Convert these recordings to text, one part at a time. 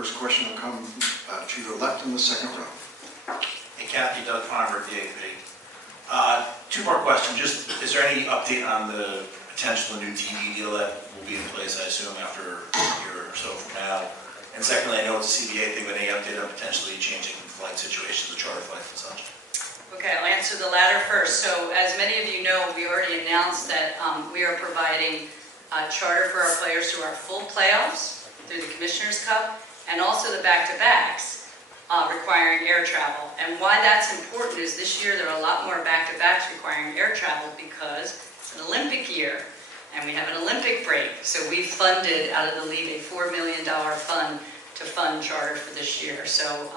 First question will come to your left in the second row. Hey, Cathy, Doug Farmer, the APD. Two-part question. Just, is there any update on the potential new TV deal that will be in place, I assume, after a year or so from now? And secondly, I know it's a CBA thing, but any update on potentially changing flight situations, the charter flights and such? Okay, I'll answer the latter first. So as many of you know, we already announced that we are providing charter for our players through our full playoffs, through the Commissioner's Cup, and also the back-to-backs requiring air travel. And why that's important is this year there are a lot more back-to-backs requiring air travel because it's an Olympic year and we have an Olympic break. So we funded out of the league a $4 million fund to fund charter for this year. So,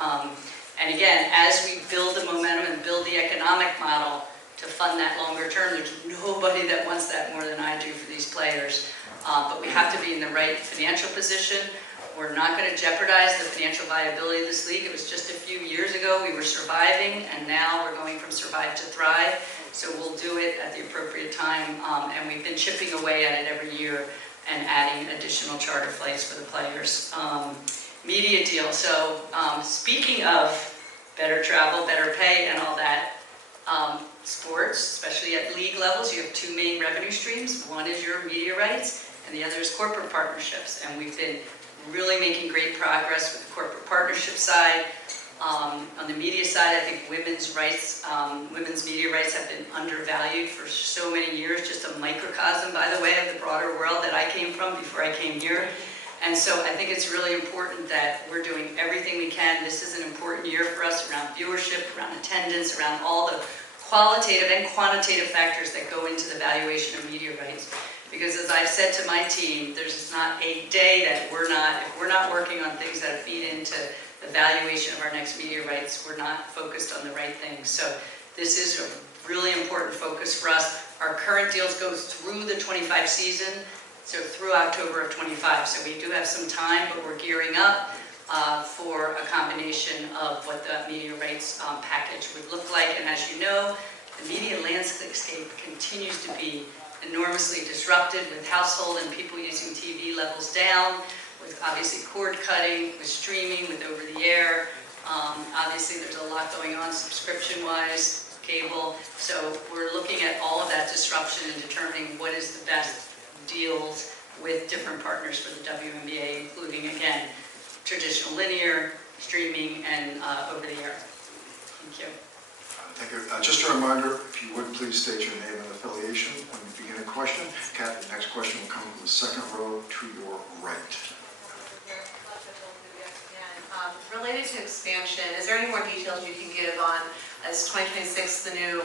and again, as we build the momentum and build the economic model to fund that longer term, there's nobody that wants that more than I do for these players. But we have to be in the right financial position. We're not going to jeopardize the financial viability of this league. It was just a few years ago we were surviving, and now we're going from survive to thrive. So we'll do it at the appropriate time, and we've been chipping away at it every year and adding additional charter flights for the players. Media deal. So speaking of better travel, better pay, and all that, sports, especially at league levels, you have two main revenue streams. One is your media rights, and the other is corporate partnerships. And we've been really making great progress with the corporate partnership side. On the media side, I think women's rights, women's media rights have been undervalued for so many years, just a microcosm, by the way, of the broader world that I came from before I came here. And so I think it's really important that we're doing everything we can. This is an important year for us around viewership, around attendance, around all the qualitative and quantitative factors that go into the valuation of media rights. Because as I've said to my team, there's not a day that if we're not working on things that feed into the valuation of our next media rights, we're not focused on the right things. So this is a really important focus for us. Our current deals go through the 25 season, so through October of 25. So we do have some time, but we're gearing up for a combination of what the media rights package would look like. And as you know, the media landscape continues to be enormously disrupted with household and people using TV levels down, with obviously cord cutting, with streaming, with over the air. Obviously there's a lot going on subscription-wise, cable. So we're looking at all of that disruption and determining what is the best deals with different partners for the WNBA, including, again, traditional linear, streaming, and over the air. Thank you. Thank you. Just a reminder, if you would please state your name and affiliation when you begin a question. Cathy, the next question will come from the second row to your right. Related to expansion, is there any more details you can give on, as 2026 the new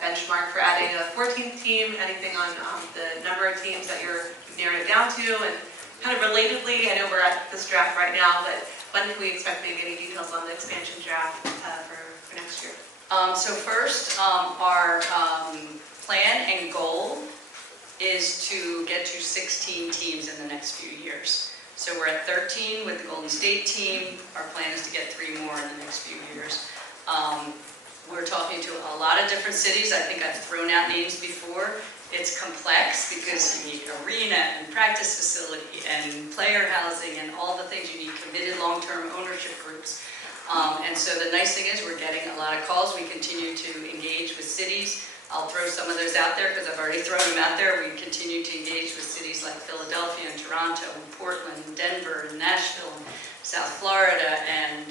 benchmark for adding a 14th team, anything on the number of teams that you've narrowed it down to, and kind of relatedly, I know we're at this draft right now, but when can we expect maybe any details on the expansion draft for next year? So first, our plan and goal is to get to 16 teams in the next few years. So we're at 13 with the Golden State team. Our plan is to get 3 more in the next few years. We're talking to a lot of different cities. I think I've thrown out names before. It's complex because you need an arena and practice facility and player housing and all the things. You need committed long-term ownership groups. And so the nice thing is we're getting a lot of calls. We continue to engage with cities. I'll throw some of those out there because I've already thrown them out there. We continue to engage with cities like Philadelphia and Toronto and Portland and Denver and Nashville and South Florida and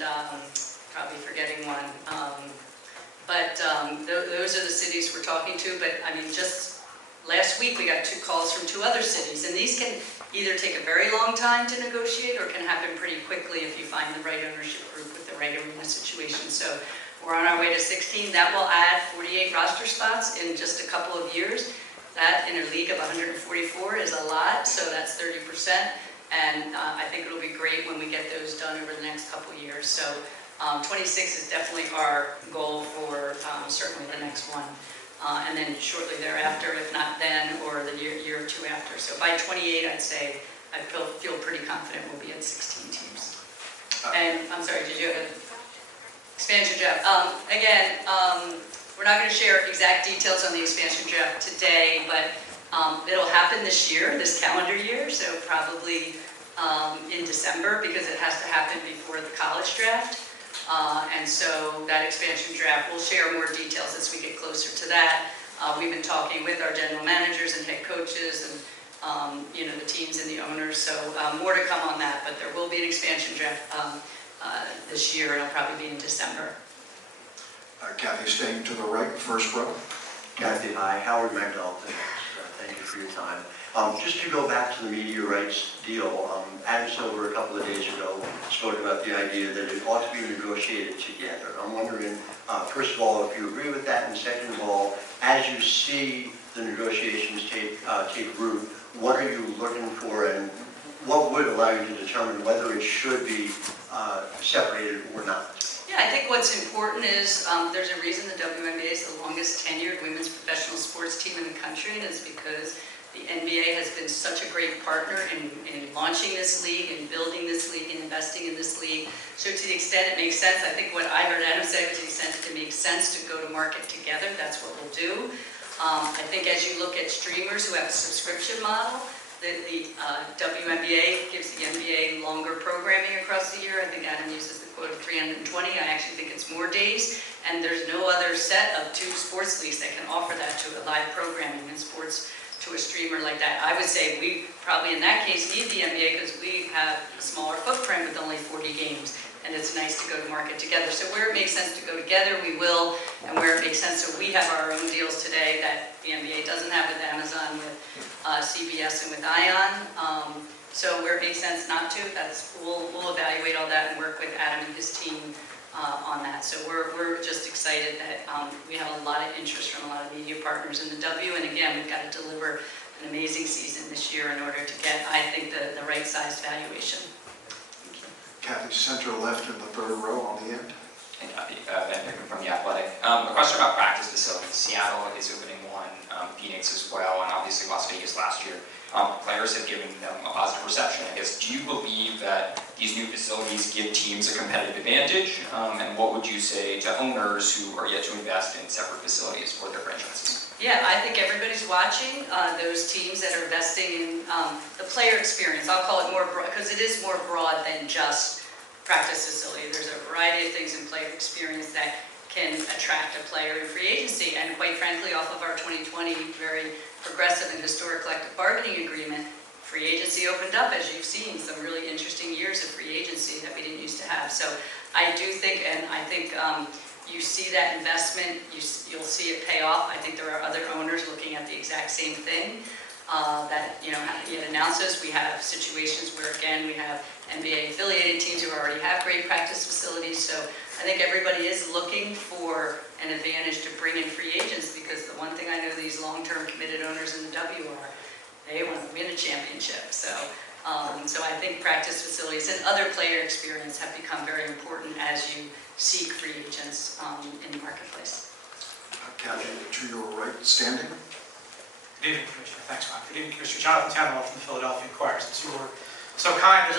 probably forgetting one. Those are the cities we're talking to. But I mean, just last week we got 2 calls from 2 other cities. And these can either take a very long time to negotiate or can happen pretty quickly if you find the right ownership group with the right arena situation. So we're on our way to 16. That will add 48 roster spots in just a couple of years. That in a league of 144 is a lot, so that's 30%. And I think it'll be great when we get those done over the next couple of years. So 26 is definitely our goal for certainly the next one. And then shortly thereafter, if not then, or the year or 2 after. So by 28, I'd say I feel pretty confident we'll be at 16 teams. And I'm sorry, did you have an expansion draft? Again, we're not going to share exact details on the expansion draft today, but it'll happen this year, this calendar year. So probably in December because it has to happen before the college draft. And so that expansion draft, we'll share more details as we get closer to that. We've been talking with our general managers and head coaches and the teams and the owners, so more to come on that, but there will be an expansion draft this year, and it'll probably be in December. Cathy, staying to the right, first row. Cathy, hi. Howard McDowell. Thank you for your time. Just to go back to the media rights deal, Adam Silver a couple of days ago spoke about the idea that it ought to be negotiated together. I'm wondering, first of all, if you agree with that, and second of all, as you see the negotiations take root, what are you looking for, and what would allow you to determine whether it should be separated or not? Yeah, I think what's important is there's a reason the WNBA is the longest tenured women's professional sports team in the country, and it's because the NBA has been such a great partner in launching this league and building this league and investing in this league. So to the extent it makes sense, I think what I heard Adam say, to the extent it makes sense to go to market together, that's what we'll do. I think as you look at streamers who have a subscription model, the WNBA gives the NBA longer programming across the year. I think Adam uses the quote of 320. I actually think it's more days. And there's no other set of 2 sports leagues that can offer that to a live programming in sports to a streamer like that. I would say we probably in that case need the NBA because we have a smaller footprint with only 40 games. And it's nice to go to market together. So where it makes sense to go together, we will. And where it makes sense, so we have our own deals today that the NBA doesn't have with Amazon, with CBS, and with ION. So where it makes sense not to, we'll evaluate all that and work with Adam and his team on that. So we're just excited that we have a lot of interest from a lot of media partners in the W. And again, we've got to deliver an amazing season this year in order to get, I think, the right size valuation. Cathy, center left in the third row on the end. Hey, Cathy, Ben Pickman from The Athletic. A question about practice facilities. Seattle is opening one, Phoenix as well, and obviously Las Vegas last year. Players have given them a positive reception. I guess, do you believe that these new facilities give teams a competitive advantage? And what would you say to owners who are yet to invest in separate facilities for their franchises? Yeah, I think everybody's watching those teams that are investing in the player experience. I'll call it more broad, because it is more broad than just practice facility. There's a variety of things in player experience that can attract a player in free agency. And quite frankly, off of our 2020 very progressive and historic collective bargaining agreement, free agency opened up, as you've seen, some really interesting years of free agency that we didn't used to have. So I do think, and I think you see that investment, you'll see it pay off. I think there are other owners looking at the exact same thing that it announces. We have situations where, again, we have NBA affiliated teams who already have great practice facilities. So I think everybody is looking for an advantage to bring in free agents, because the one thing I know these long-term committed owners in the W are, they want to win a championship. So I think practice facilities and other player experience have become very important as you seek free agents in the marketplace. Cathy, to your right, standing. Good evening, Commissioner. Thanks, Mike. Good evening, Commissioner. Jonathan Tanwell from the Philadelphia Inquirer. Since you were so kind as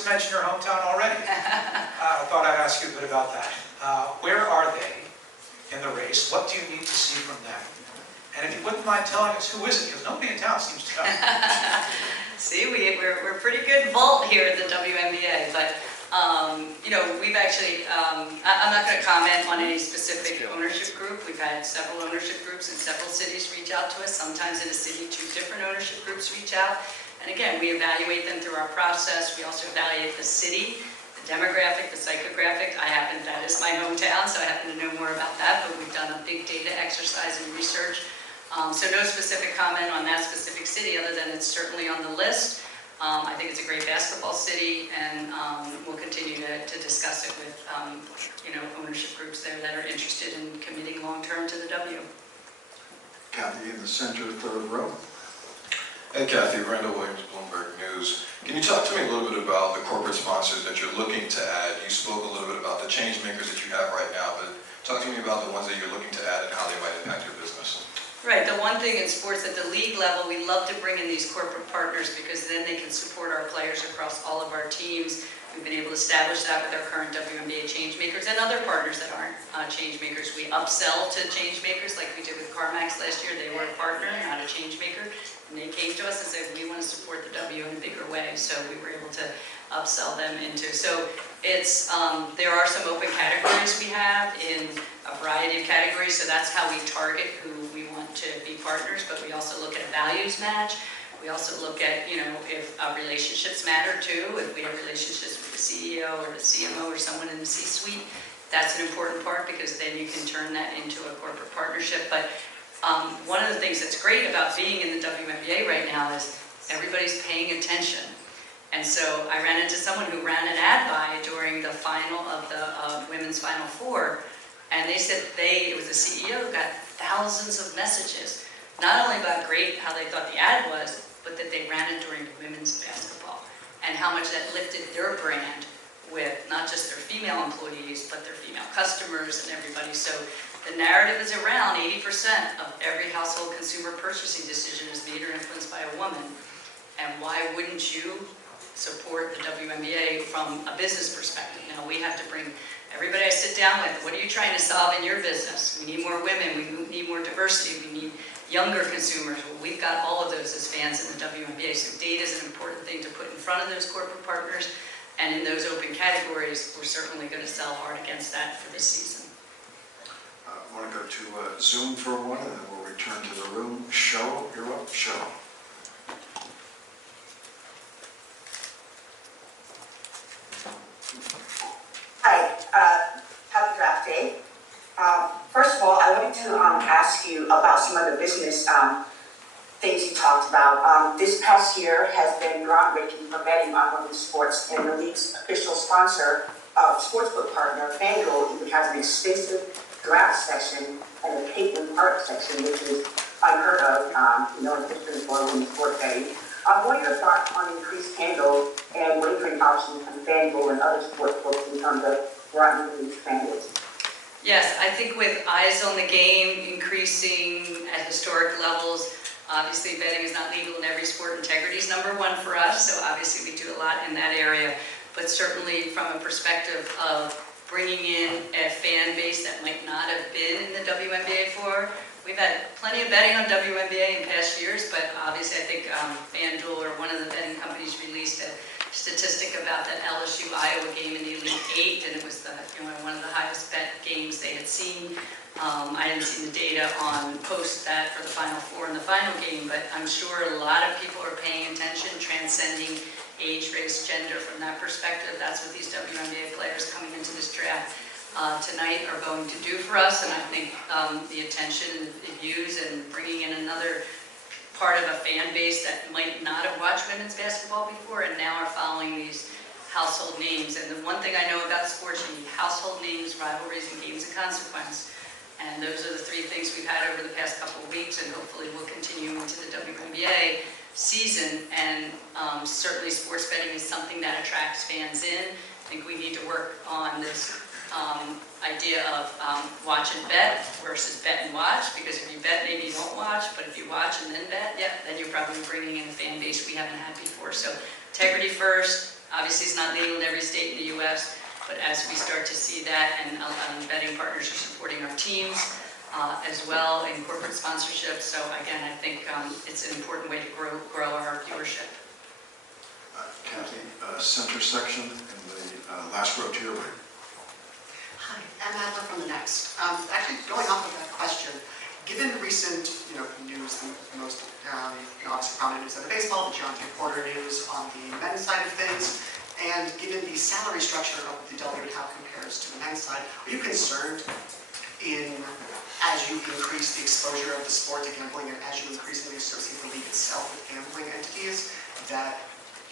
to mention your hometown already, I thought I'd ask you a bit about that. Where are they in the race? What do you need to see from them? And if you wouldn't mind telling us, who is it? Because nobody in town seems to know. See, we're pretty good vault here at the WNBA, but we've actually, I'm not going to comment on any specific ownership group. We've had several ownership groups in several cities reach out to us. Sometimes in a city, 2 different ownership groups reach out. And again, we evaluate them through our process. We also evaluate the city, the demographic, the psychographic. That is my hometown, so I happen to know more about that, but we've done a big data exercise and research. So no specific comment on that specific city, other than it's certainly on the list. I think it's a great basketball city, and we'll continue to discuss it with ownership groups there that are interested in committing long-term to the W. Cathy in the center, third row. Hey Cathy, Randall Williams, Bloomberg News. Can you talk to me a little bit about the corporate sponsors that you're looking to add? You spoke a little bit about the change makers that you have right now, but talk to me about the ones that you're looking to add and how they might impact your business. Right, the one thing in sports at the league level, we love to bring in these corporate partners because then they can support our players across all of our teams. We've been able to establish that with our current WNBA changemakers and other partners that aren't changemakers. We upsell to changemakers like we did with CarMax last year. They were a partner, not a changemaker. And they came to us and said, we want to support the W in a bigger way. So we were able to upsell them into. So it's, there are some open categories we have in a variety of categories. So that's how we target who we want to be partners. But we also look at a values match. We also look at, if relationships matter too. If we have relationships with the CEO or the CMO or someone in the C-suite, that's an important part because then you can turn that into a corporate partnership. But one of the things that's great about being in the WNBA right now is everybody's paying attention. And so I ran into someone who ran an ad buy during the final of the Women's Final Four, and they said it was the CEO, got thousands of messages, not only about how they thought the ad was, but that they ran it during women's basketball, and how much that lifted their brand with not just their female employees, but their female customers and everybody. So the narrative is around 80% of every household consumer purchasing decision is made or influenced by a woman. And why wouldn't you support the WNBA from a business perspective? Now we have to bring everybody I sit down with, what are you trying to solve in your business? We need more women, we need more diversity, we need younger consumers. Well, we've got all of those as fans in the WNBA, so data is an important thing to put in front of those corporate partners, and in those open categories, we're certainly going to sell hard against that for this season. I want to go to Zoom for one, and then we'll return to the room. Cheryl, you're up. Cheryl. Hi, happy draft day. First of all, I wanted to ask you about some of the business things you talked about. This past year has been groundbreaking for betting on women's sports, and the league's official sponsor, sportsbook partner, FanDuel, even has an extensive draft section and a Caitlin Park section, which is unheard of, in history for women's sports betting. What are your thoughts on increased handle and wagering options from FanDuel and other sportsbooks in terms of broadening these standards? Yes, I think with eyes on the game increasing at historic levels, obviously betting is not legal in every sport. Integrity is number one for us, so obviously we do a lot in that area. But certainly from a perspective of bringing in a fan base that might not have been in the WNBA before, we've had plenty of betting on WNBA in past years, but obviously I think FanDuel or one of the betting companies released a statistic about that LSU-Iowa game in the Elite Eight, and it was one of the highest bet games they had seen. I didn't see the data on post that for the Final Four and the final game, but I'm sure a lot of people are paying attention, transcending age, race, gender from that perspective. That's what these WNBA players coming into this draft tonight are going to do for us, and I think the attention, the views, and bringing in another part of a fan base that might not have watched women's basketball before and now are following these household names. And the one thing I know about sports, you need household names, rivalries, and games of consequence. And those are the three things we've had over the past couple of weeks, and hopefully we'll continue into the WNBA season. And certainly sports betting is something that attracts fans in. I think we need to work on this idea of watch and bet versus bet and watch, because if you bet, maybe you don't watch, but if you watch and then bet, then you're probably bringing in a fan base we haven't had before. So integrity first. Obviously it's not legal in every state in the U.S., but as we start to see that, and betting partners are supporting our teams as well in corporate sponsorship. So again, I think it's an important way to grow our viewership. Cathy, center section in the last row to your right. Hi, I'm Adler from The Next. Actually, going off of that question, given the recent news, the most obviously prominent news out of baseball, the John Porter news on the men's side of things, and given the salary structure of the W and how it compares to the men's side, are you concerned as you increase the exposure of the sport to gambling and as you increasingly associate the league itself with gambling entities, that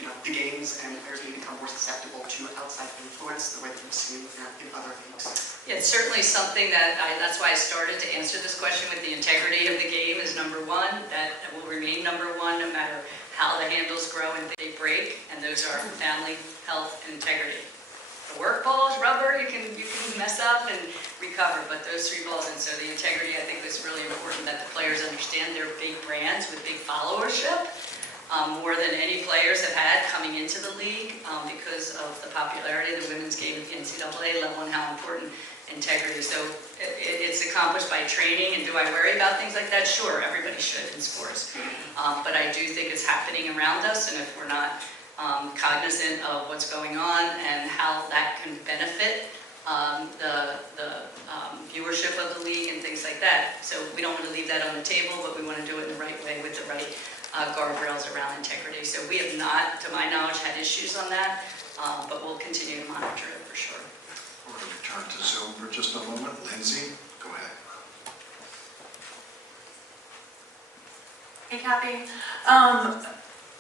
the games and players may become more susceptible to outside influence the way that we've seen in other leagues? Yeah, it's certainly something that that's why I started to answer this question with the integrity of the game is number one. That will remain number one no matter how the handles grow and they break, and those are family, health, and integrity. The work ball is rubber, you can mess up and recover, but those 3 balls, and so the integrity, I think, is really important that the players understand they're big brands with big followership, more than any players have had coming into the league because of the popularity of the women's game at the NCAA level and how important integrity. So it's accomplished by training, and do I worry about things like that? Sure, everybody should in sports. But I do think it's happening around us, and if we're not cognizant of what's going on and how that can benefit the viewership of the league and things like that. So we don't want to leave that on the table, but we want to do it in the right way with the right guardrails around integrity. So we have not, to my knowledge, had issues on that, but we'll continue to monitor it for sure. We're going to return to Zoom for just a moment. Lindsay, go ahead. Hey, Cathy.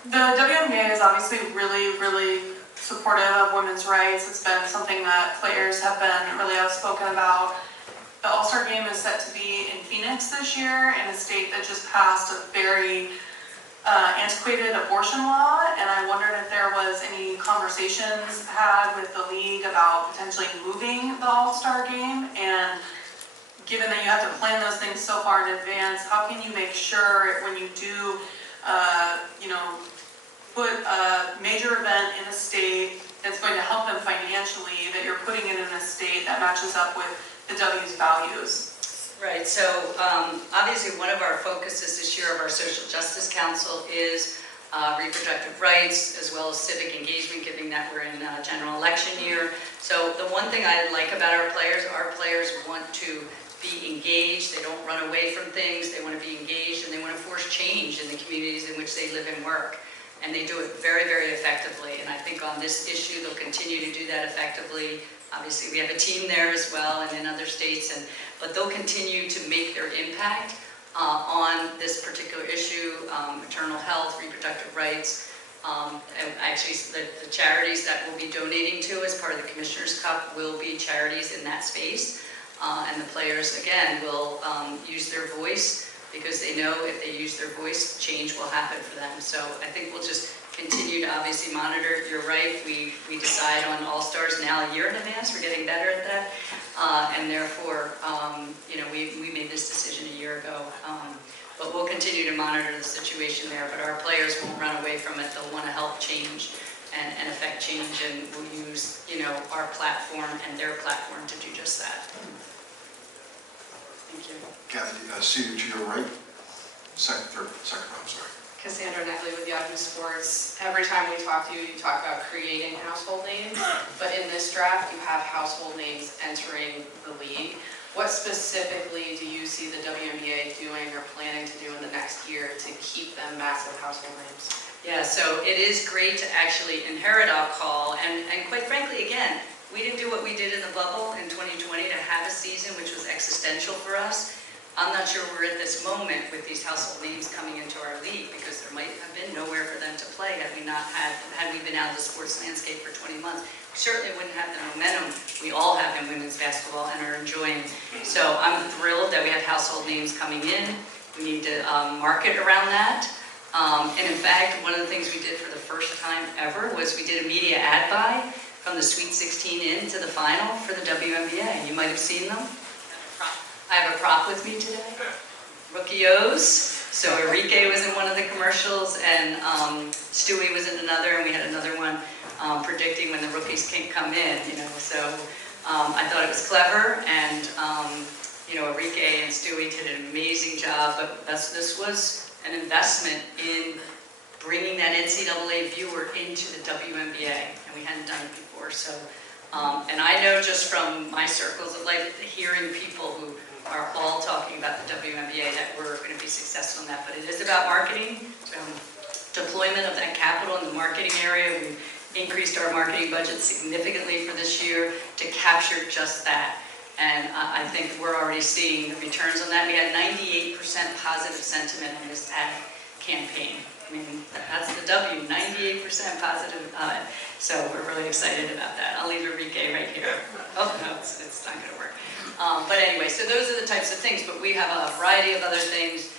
The WNBA is obviously really supportive of women's rights. It's been something that players have been really outspoken about. The AllStar Game is set to be in Phoenix this year, in a state that just passed a very antiquated abortion law, and I wondered if there was any conversations had with the league about potentially moving the AllStar Game, and given that you have to plan those things so far in advance, how can you make sure when you do, put a major event in a state that's going to help them financially, that you're putting it in a state that matches up with the W's values? Right, so obviously one of our focuses this year of our Social Justice Council is reproductive rights as well as civic engagement, given that we're in general election year. So the one thing I like about our players want to be engaged, they don't run away from things, they want to be engaged, and they want to force change in the communities in which they live and work. And they do it very effectively, and I think on this issue they'll continue to do that effectively. Obviously, we have a team there as well and in other states, but they'll continue to make their impact on this particular issue, maternal health, reproductive rights. And actually, the charities that we'll be donating to as part of the Commissioner's Cup will be charities in that space. And the players, again, will use their voice because they know if they use their voice, change will happen for them. So I think we'll just continue to obviously monitor. You're right, we decide on All-Stars now a year in advance. We're getting better at that. And therefore, we made this decision a year ago. But we'll continue to monitor the situation there. But our players won't run away from it. They'll want to help change and affect change. And we'll use, our platform and their platform to do just that. Thank you. Cathy, seated to your right. Second row, I'm sorry. Cassandra Netley with Yahoo Sports. Every time we talk to you, you talk about creating household names, but in this draft, you have household names entering the league. What specifically do you see the WNBA doing or planning to do in the next year to keep them massive household names? Yeah, so it is great to actually inherit, I'll call, and quite frankly, again, we didn't do what we did in the bubble in 2020 to have a season which was existential for us. I'm not sure we're at this moment with these household names coming into our league because there might have been nowhere for them to play had we been out of the sports landscape for 20 months. We certainly wouldn't have the momentum we all have in women's basketball and are enjoying. So I'm thrilled that we have household names coming in. We need to market around that. And in fact, one of the things we did for the first time ever was we did a media ad buy from the Sweet 16 in to the final for the WNBA. You might have seen them. I have a prop with me today. Rookie O's. So Enrique was in one of the commercials, and Stewie was in another, and we had another one predicting when the rookies can come in. So I thought it was clever, and Enrique and Stewie did an amazing job. But this was an investment in bringing that NCAA viewer into the WNBA, and we hadn't done it before. So, and I know just from my circles of life, hearing people who are all talking about the WNBA that we're going to be successful in that. But it is about marketing, deployment of that capital in the marketing area. We've increased our marketing budget significantly for this year to capture just that. And I think we're already seeing the returns on that. We had 98% positive sentiment on this ad campaign. I mean, that's the W, 98% positive. So we're really excited about that. I'll leave Enrique right here. Oh, no, it's not going to work. But anyway, so those are the types of things, but we have a variety of other things.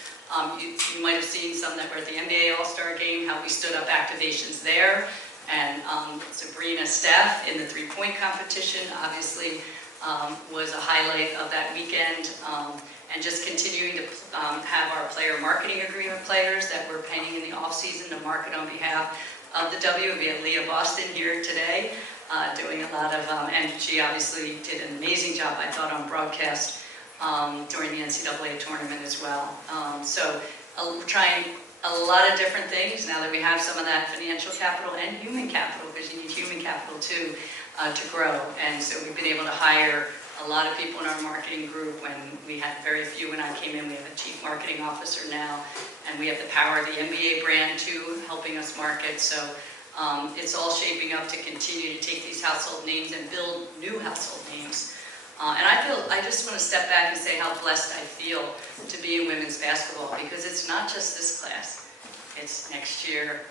You might have seen some that were at the NBA All-Star Game, how we stood up activations there. And it's a Serena Steph in the three-point competition, obviously, was a highlight of that weekend. And just continuing to have our player marketing agreement players that we're paying in the off-season to market on behalf of the W. We have Leah Boston here today doing a lot of, and she obviously did an amazing job, I thought, on broadcast during the NCAA tournament as well. So we're trying a lot of different things now that we have some of that financial capital and human capital, because you need human capital too to grow. And so we've been able to hire a lot of people in our marketing group when we had very few when I came in. We have a chief marketing officer now, and we have the power of the NBA brand too, helping us market. So it's all shaping up to continue to take these household names and build new household names. And I just want to step back and say how blessed I feel to be in women's basketball, because it's not just this class. It's next year,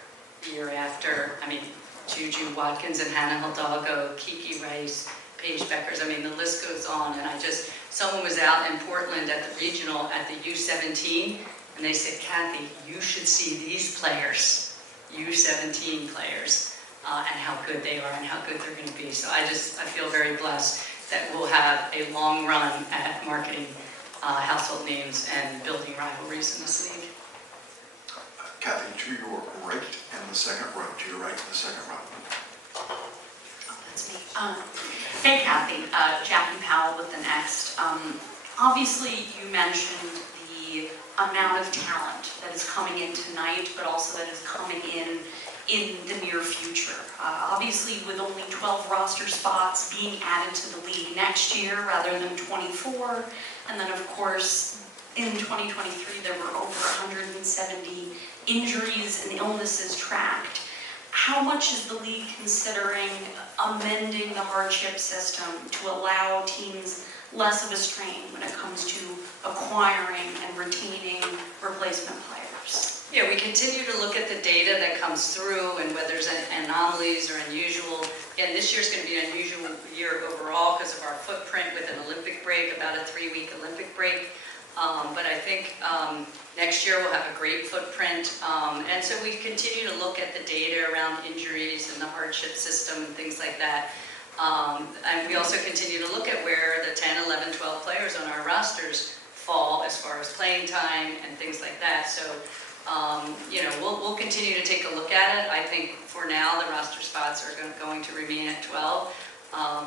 the year after. I mean, Juju Watkins and Hannah Hidalgo, Kiki Rice, Paige Beckers, I mean, the list goes on. And someone was out in Portland at the regional at the U17, and they said, Cathy, you should see these players, U17 players, and how good they are and how good they're going to be. So I feel very blessed that we'll have a long run at marketing household names and building rivalries in this league. Cathy, to your right in the second row, to your right in the second row. That's me. Hey, Cathy. Jackie Powell with The Next. Obviously, you mentioned the amount of talent that is coming in tonight, but also that is coming in the near future. Obviously, with only 12 roster spots being added to the league next year rather than 24, and then, of course, in 2023, there were over 170 injuries and illnesses tracked. How much is the league considering amending the hardship system to allow teams less of a strain when it comes to acquiring and retaining replacement players? Yeah, we continue to look at the data that comes through and whether there's anomalies or unusual. Again, this year's going to be an unusual year overall because of our footprint with an Olympic break, about a 3-week Olympic break. But I think next year we'll have a great footprint. And so we continue to look at the data around injuries and the hardship system and things like that. And we also continue to look at where the 10, 11, 12 players on our rosters fall as far as playing time and things like that. So, we'll continue to take a look at it. I think for now the roster spots are going to remain at 12.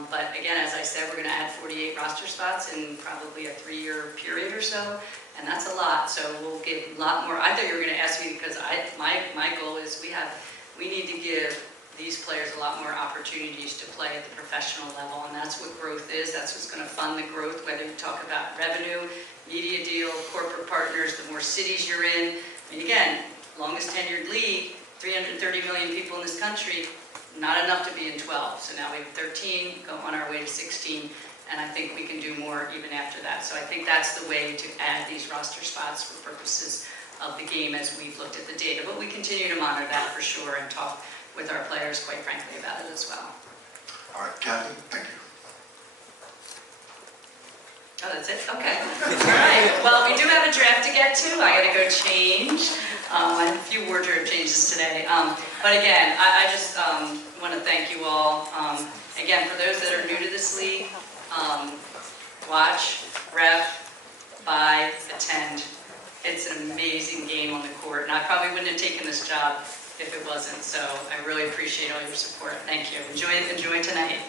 But again, as I said, we're going to add 48 roster spots in probably a 3-year period or so, and that's a lot. So we'll give a lot more. I thought you were going to ask me because my goal is we need to give these players a lot more opportunities to play at the professional level, and that's what growth is. That's what's going to fund the growth, whether you talk about revenue, media deal, corporate partners, the more cities you're in. I mean, again, longest tenured league, 330 million people in this country, not enough to be in 12. So now we have 13, go on our way to 16, and I think we can do more even after that. So I think that's the way to add these roster spots for purposes of the game as we've looked at the data. But we continue to monitor that for sure and talk with our players, quite frankly, about it as well. All right, Cathy, thank you. Oh, that's it? Okay. All right. Well, we do have a draft to get to. I got to go change. I have a few wardrobe changes today. But again, I just want to thank you all. Again, for those that are new to this league, watch, ref, buy, attend. It's an amazing game on the court. And I probably wouldn't have taken this job if it wasn't. So I really appreciate all your support. Thank you. Enjoy tonight.